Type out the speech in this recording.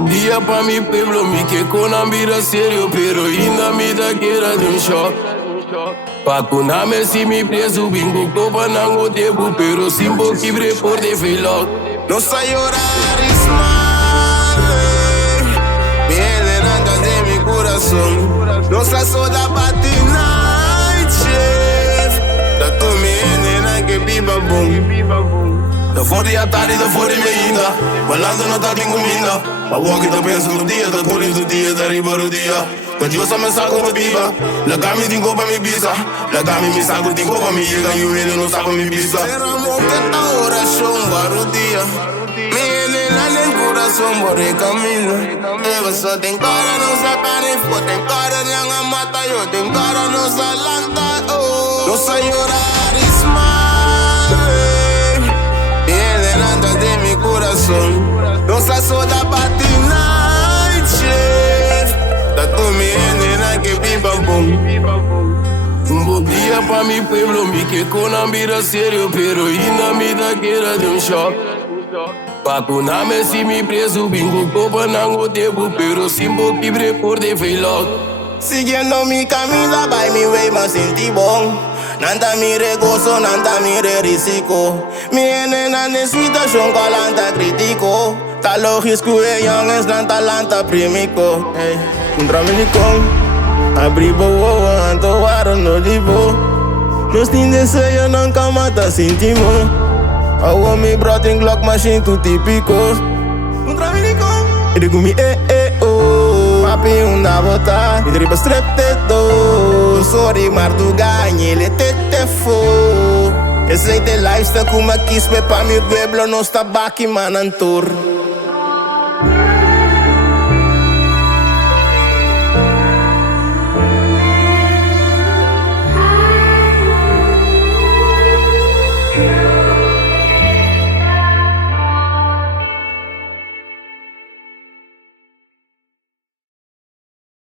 bom dia pa mi pueblo, mi que con ambira serio, pero ainda me da queira de choque. Pa kuname si mi preso, bingo copa nango debu, pero simbo kibre por de velok. No sa llorar is mal, viene nada de mi corazón. No sa soda bati night shift, dat tu me ene que viva boom. De voor die atari, de voor die me inda. Balando no ta tengo minda. Ma walk it up en su dia, dat por su dia, da riba dia. But yo me saco de viva. La gami dingo pa mi bisa. La gami mi saco dingo pa mi llega. You really no saco mi bisa. Cerramos que esta oración barudía. Me ene en el corazón por el camino. Eva so ten cara no sacan y fue ten cara yang a mata yo ten cara no salanta. No sa llorar is mal. De mi corazón, no sa soda bati night shift. Dat tu me ene que viva boom. Un bom dia pa mi pueblo, mi que con ambira serio, pero ainda me da queira de choque. Pa kuname si mi preso, bingo copa nango debu, pero simbo kibre por de velok. Siguiendo mi camino, by mi way, mas sentí bon. Nanta mire gozo, nanta mire risiko. Mi ene nane situación calanta critico. Ta logisco e jongens, nanta lanta primico. Hey, contra milicón. Abribo wo, anto waro no divo. Nos tinde se yo non kamata sintimo. Awo mi broting glock machine tu típicos. Contra milicón. E digo mi oh. Papi una bota, mi driba strep teto. Sorry maar tu ganha, ele te fo. Esse é de lifestyle como aqui, pa mi pueblo no está baki manantur.